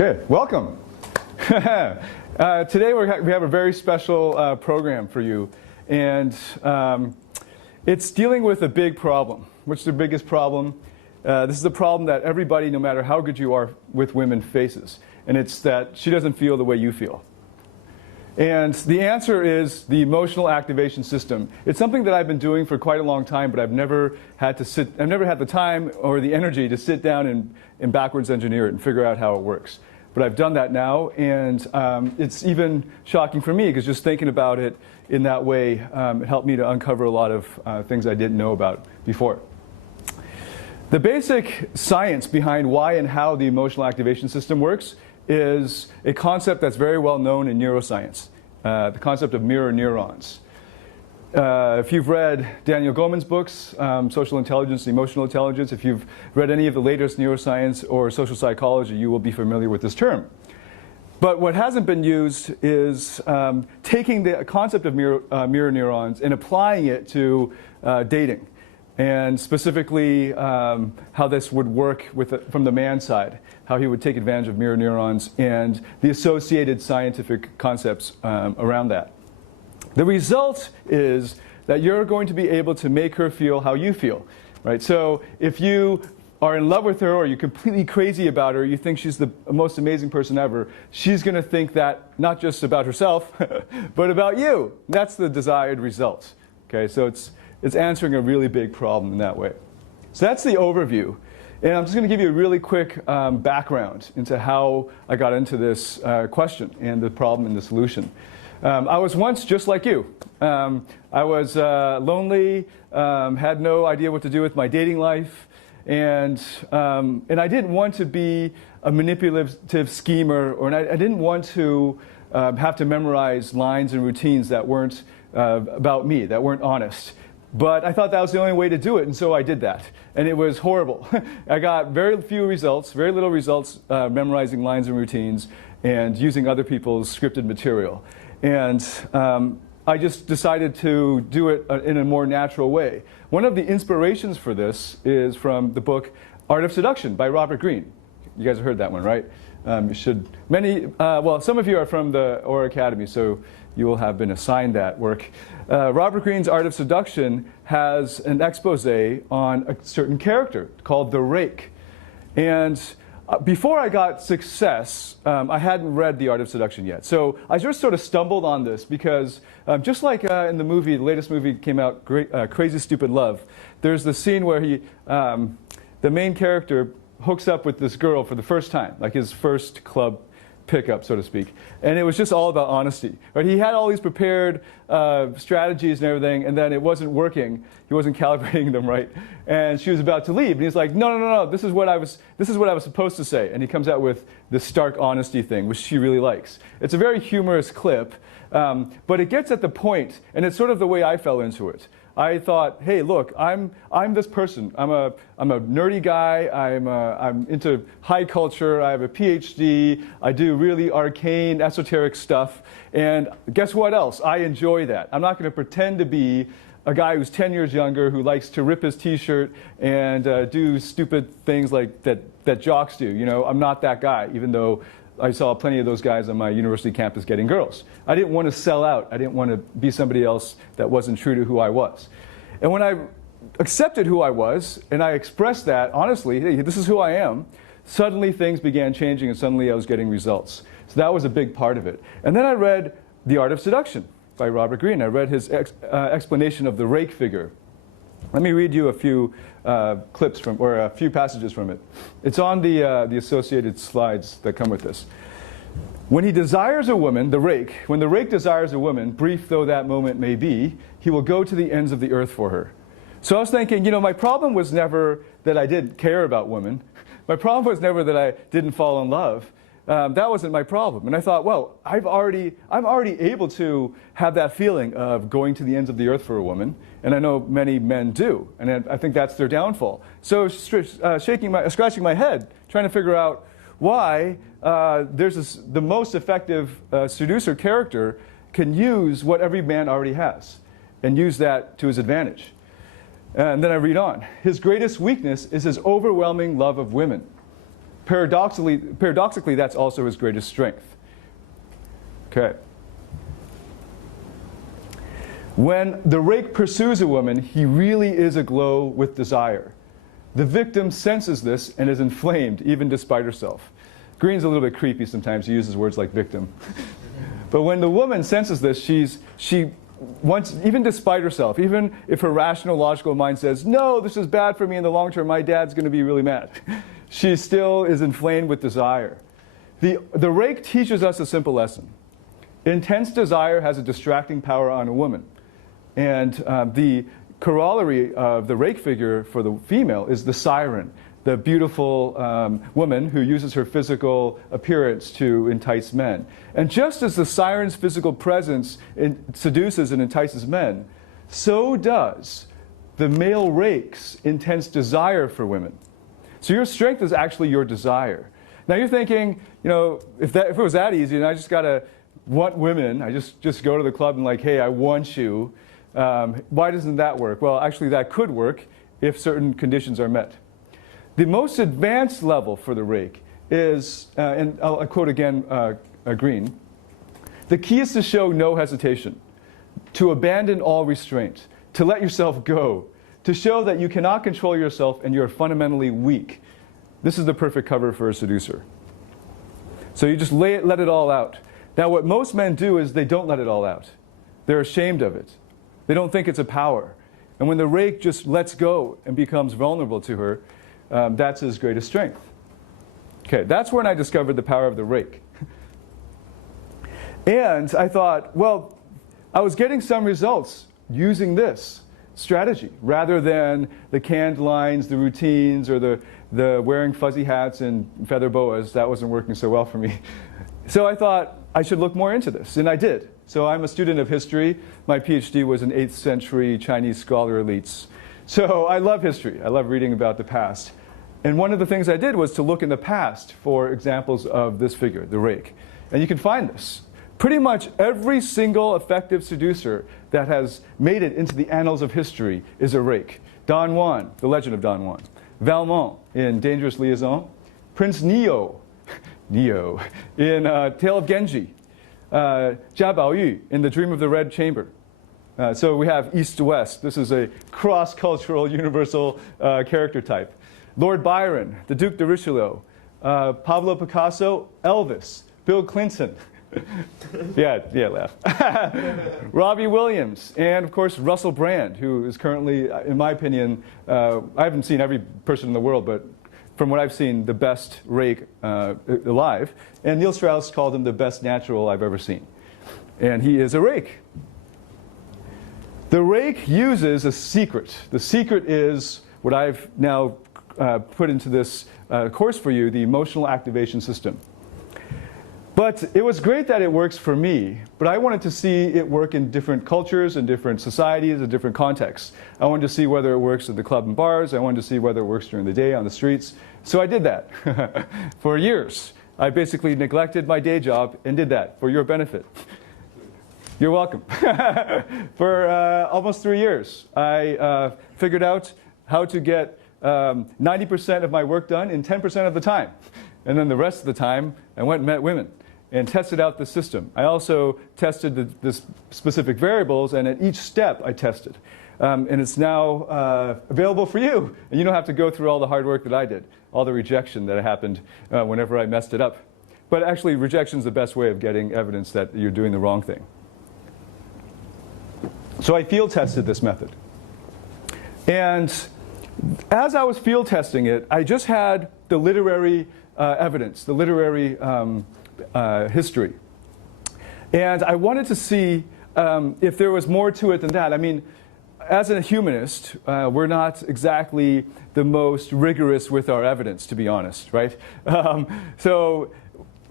Okay, welcome. Today we have a very special program for you, and it's dealing with a big problem. What's the biggest problem? This is a problem that everybody, no matter how good you are with women, faces, and it's that she doesn't feel the way you feel. And the answer is the emotional activation system. It's something that I've been doing for quite a long time, but I've never had the time or the energy to sit down and backwards engineer it and figure out how it works. But I've done that now, and it's even shocking for me, because just thinking about it in that way, it helped me to uncover a lot of things I didn't know about before. The basic science behind why and how the emotional activation system works is a concept that's very well known in neuroscience, the concept of mirror neurons. If you've read Daniel Goleman's books, Social Intelligence, Emotional Intelligence, if you've read any of the latest neuroscience or social psychology, you will be familiar with this term. But what hasn't been used is taking the concept of mirror neurons and applying it to dating, and specifically how this would work from the man's side, how he would take advantage of mirror neurons and the associated scientific concepts around that. The result is that you're going to be able to make her feel how you feel, right? So if you are in love with her, or you're completely crazy about her, you think she's the most amazing person ever, she's going to think that not just about herself, but about you. That's the desired result. Okay, so it's answering a really big problem in that way. So that's the overview. And I'm just going to give you a really quick background into how I got into this question and the problem and the solution. I was once just like you. I was lonely, had no idea what to do with my dating life, and I didn't want to be a manipulative schemer, and I didn't want to have to memorize lines and routines that weren't about me, that weren't honest. But I thought that was the only way to do it, and so I did that. And it was horrible. I got very little results memorizing lines and routines and using other people's scripted material. And I just decided to do it in a more natural way. One of the inspirations for this is from the book Art of Seduction by Robert Greene. You guys have heard that one, right? You should. Well, some of you are from the Aura Academy, so you will have been assigned that work. Robert Greene's Art of Seduction has an expose on a certain character called the Rake. And before I got Success, I hadn't read The Art of Seduction yet. So I just sort of stumbled on this because just like in the movie, the latest movie came out, Crazy Stupid Love, there's the scene where the main character hooks up with this girl for the first time, like his first club pickup, so to speak. And it was just all about honesty. Right? He had all these prepared strategies and everything, and then it wasn't working. He wasn't calibrating them right. And she was about to leave. And he's like, no, this is what I was supposed to say. And he comes out with this stark honesty thing, which she really likes. It's a very humorous clip, but it gets at the point, and it's sort of the way I fell into it. I thought, hey, look, I'm this person. I'm a nerdy guy. I'm into high culture. I have a PhD. I do really arcane, esoteric stuff. And guess what else? I enjoy that. I'm not going to pretend to be a guy who's 10 years younger who likes to rip his T-shirt and do stupid things like that jocks do. You know, I'm not that guy, even though I saw plenty of those guys on my university campus getting girls. I didn't want to sell out. I didn't want to be somebody else that wasn't true to who I was. And when I accepted who I was, and I expressed that honestly, hey, this is who I am, suddenly things began changing, and suddenly I was getting results. So that was a big part of it. And then I read The Art of Seduction by Robert Greene. I read his explanation of the Rake figure. Let me read you a few clips from, or a few passages from it. It's on the associated slides that come with this. When he desires a woman, when the Rake desires a woman, brief though that moment may be, he will go to the ends of the earth for her. So I was thinking, you know, my problem was never that I didn't care about women. My problem was never that I didn't fall in love. That wasn't my problem. And I thought, well, I'm already able to have that feeling of going to the ends of the earth for a woman. And I know many men do. And I think that's their downfall. So scratching my head, trying to figure out why the most effective seducer character can use what every man already has and use that to his advantage. And then I read on. His greatest weakness is his overwhelming love of women. paradoxically, that's also his greatest strength. Okay. When the rake pursues a woman, he really is aglow with desire. The victim senses this and is inflamed, even despite herself. Green's a little bit creepy sometimes. He uses words like victim. But when the woman senses this, she wants, even despite herself, even if her rational, logical mind says, no, this is bad for me in the long term, my dad's going to be really mad. She still is inflamed with desire. The rake teaches us a simple lesson. Intense desire has a distracting power on a woman. And the corollary of the rake figure for the female is the siren, the beautiful woman who uses her physical appearance to entice men. And just as the siren's physical presence seduces and entices men, so does the male rake's intense desire for women. So your strength is actually your desire. Now you're thinking, if it was that easy, and I just got to want women, I just go to the club and like, hey, I want you. Why doesn't that work? Well, actually that could work if certain conditions are met. The most advanced level for the rake is, and I'll quote again Green, the key is to show no hesitation, to abandon all restraint, to let yourself go, to show that you cannot control yourself and you're fundamentally weak. This is the perfect cover for a seducer. So you just let it all out. Now what most men do is they don't let it all out. They're ashamed of it. They don't think it's a power. And when the rake just lets go and becomes vulnerable to her, that's his greatest strength. Okay, that's when I discovered the power of the rake. And I thought, well, I was getting some results using this strategy rather than the canned lines, the routines, or the wearing fuzzy hats and feather boas. That wasn't working so well for me. So I thought I should look more into this, and I did. So I'm a student of history. My PhD was in 8th century Chinese scholar elites. So I love history. I love reading about the past. And one of the things I did was to look in the past for examples of this figure, the rake. And you can find this. Pretty much every single effective seducer that has made it into the annals of history is a rake. Don Juan, the legend of Don Juan. Valmont in Dangerous Liaison. Prince Neo in Tale of Genji. Jia Baoyu in The Dream of the Red Chamber. So we have East to West. This is a cross-cultural, universal character type. Lord Byron, the Duc de Richelieu. Pablo Picasso, Elvis. Bill Clinton. yeah, laugh. Robbie Williams, and of course Russell Brand, who is currently, in my opinion, I haven't seen every person in the world, but from what I've seen, the best rake alive. And Neil Strauss called him the best natural I've ever seen. And he is a rake. The rake uses a secret. The secret is what I've now put into this course for you, the emotional activation system. But it was great that it works for me, but I wanted to see it work in different cultures and different societies and different contexts. I wanted to see whether it works at the club and bars. I wanted to see whether it works during the day on the streets. So I did that for years. I basically neglected my day job and did that for your benefit. You're welcome. For almost 3 years, I figured out how to get 90% of my work done in 10% of the time. And then the rest of the time, I went and met women and tested out the system. I also tested the specific variables, and at each step I tested. And it's now available for you. And you don't have to go through all the hard work that I did, all the rejection that happened whenever I messed it up. But actually, rejection is the best way of getting evidence that you're doing the wrong thing. So I field tested this method. And as I was field testing it, I just had the literary evidence, the literary history. And I wanted to see if there was more to it than that. I mean, as a humanist, we're not exactly the most rigorous with our evidence, to be honest, right? So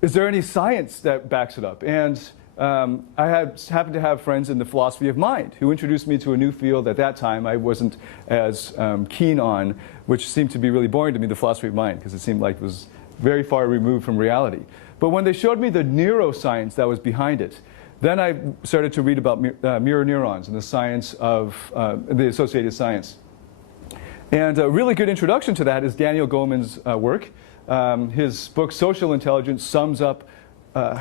is there any science that backs it up? And I happened to have friends in the philosophy of mind who introduced me to a new field at that time I wasn't as keen on, which seemed to be really boring to me, the philosophy of mind, because it seemed like it was very far removed from reality. But when they showed me the neuroscience that was behind it, then I started to read about mirror neurons and the science of the associated science. And a really good introduction to that is Daniel Goleman's work. his book Social Intelligence sums up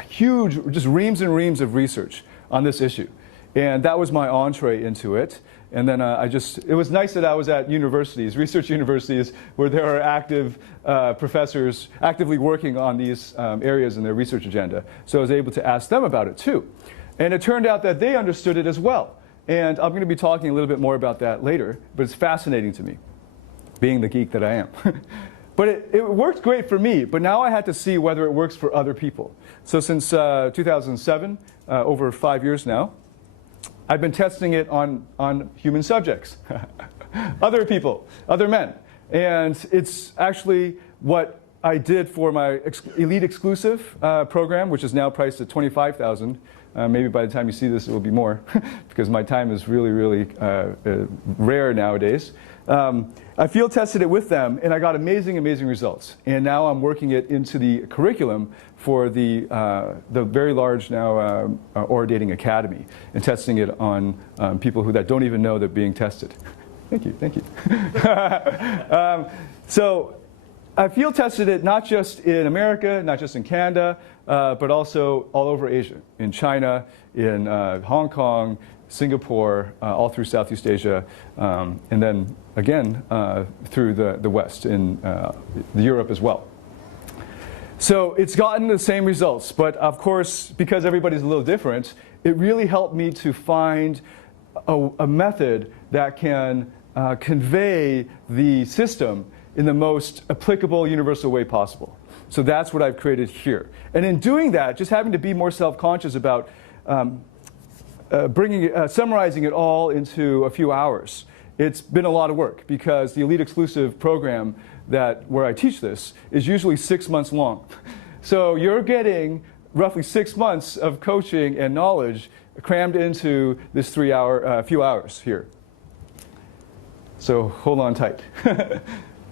huge, just reams and reams of research on this issue. And that was my entree into it. And then it was nice that I was at universities, research universities, where there are active professors actively working on these areas in their research agenda. So I was able to ask them about it too. And it turned out that they understood it as well. And I'm going to be talking a little bit more about that later, but it's fascinating to me, being the geek that I am. But it worked great for me, but now I had to see whether it works for other people. So since 2007, over 5 years now, I've been testing it on human subjects, other people, other men. And it's actually what I did for my Elite Exclusive program, which is now priced at $25,000. Maybe by the time you see this, it will be more, because my time is really, really rare nowadays. I field tested it with them, and I got amazing, amazing results. And now I'm working it into the curriculum for the very large now Aura Dating Academy, and testing it on people that don't even know they're being tested. Thank you, thank you. So I field tested it not just in America, not just in Canada, but also all over Asia, in China, in Hong Kong, Singapore, all through Southeast Asia, and then again through the West, in Europe as well. So it's gotten the same results, but of course, because everybody's a little different, it really helped me to find a method that can convey the system in the most applicable, universal way possible. So that's what I've created here. And in doing that, just having to be more self-conscious about summarizing it all into a few hours, it's been a lot of work, because the Elite Exclusive program where I teach this is usually 6 months long. So you're getting roughly 6 months of coaching and knowledge crammed into this few hours here. So hold on tight.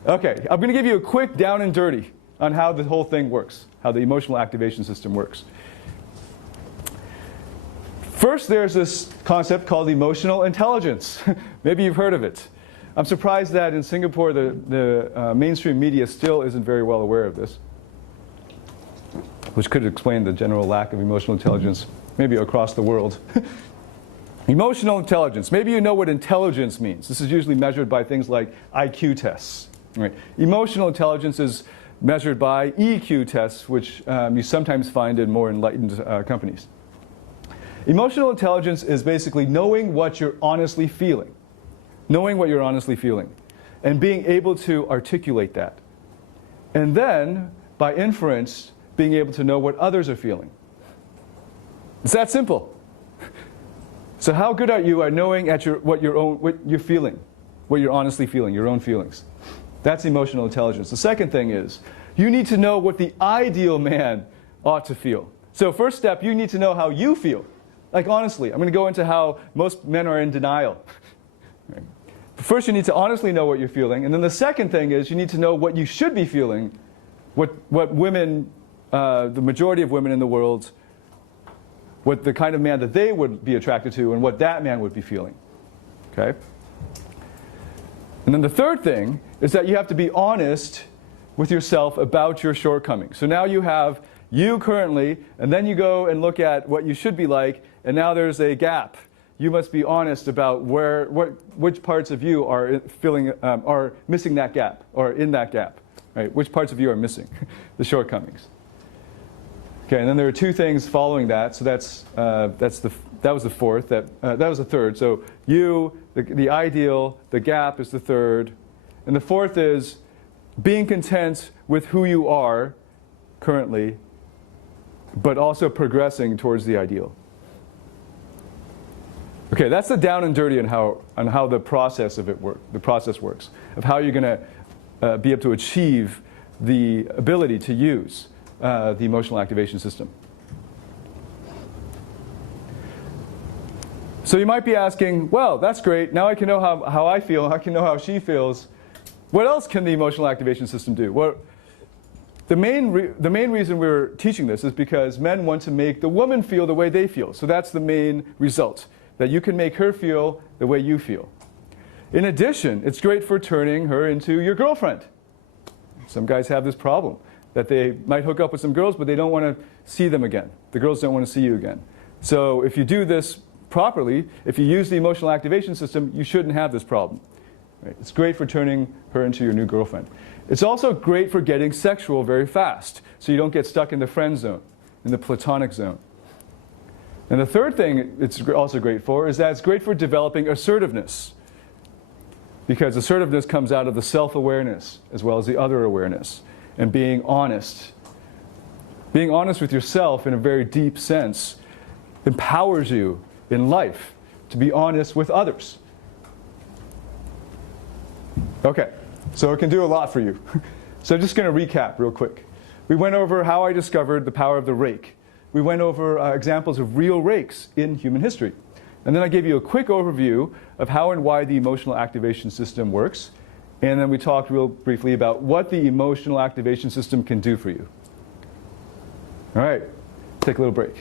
Okay, I'm going to give you a quick down and dirty on how the whole thing works, how the emotional activation system works. First, there's this concept called emotional intelligence. Maybe you've heard of it. I'm surprised that in Singapore, the mainstream media still isn't very well aware of this, which could explain the general lack of emotional intelligence, maybe across the world. Emotional intelligence. Maybe you know what intelligence means. This is usually measured by things like IQ tests. Right. Emotional intelligence is measured by EQ tests, which you sometimes find in more enlightened companies. Emotional intelligence is basically knowing what you're honestly feeling. Knowing what you're honestly feeling. And being able to articulate that. And then, by inference, being able to know what others are feeling. It's that simple. So how good are you at knowing what you're feeling, what you're honestly feeling, your own feelings? That's emotional intelligence. The second thing is, you need to know what the ideal man ought to feel. So first step, you need to know how you feel. Like honestly, I'm going to go into how most men are in denial. Right. First, you need to honestly know what you're feeling. And then the second thing is, you need to know what you should be feeling, what women, the majority of women in the world, what the kind of man that they would be attracted to, and what that man would be feeling. Okay? And then the third thing is that you have to be honest with yourself about your shortcomings. So now you have you currently, and then you go and look at what you should be like, and now there's a gap. You must be honest about which parts of you are are missing that gap, or in that gap. Right? Which parts of you are missing the shortcomings. Okay, and then there are two things following that. So that was the fourth. That was the third. So you, the ideal, the gap is the third, and the fourth is being content with who you are currently, but also progressing towards the ideal. Okay, that's the down and dirty on how the process works, of how you're going to be able to achieve the ability to use the emotional activation system. So you might be asking, well, that's great. Now I can know how I feel. I can know how she feels. What else can the emotional activation system do? Well, the main reason we're teaching this is because men want to make the woman feel the way they feel. So that's the main result, that you can make her feel the way you feel. In addition, it's great for turning her into your girlfriend. Some guys have this problem that they might hook up with some girls, but they don't want to see them again. The girls don't want to see you again. So if you do this properly, if you use the emotional activation system, you shouldn't have this problem. Right? It's great for turning her into your new girlfriend. It's also great for getting sexual very fast, so you don't get stuck in the friend zone, in the platonic zone. And the third thing it's also great for is that it's great for developing assertiveness, because assertiveness comes out of the self-awareness as well as the other awareness, and being honest. Being honest with yourself in a very deep sense empowers you in life to be honest with others. Okay, so it can do a lot for you. So I'm just going to recap real quick. We went over how I discovered the power of the rake. We went over examples of real rakes in human history. And then I gave you a quick overview of how and why the emotional activation system works. And then we talked real briefly about what the emotional activation system can do for you. All right, take a little break.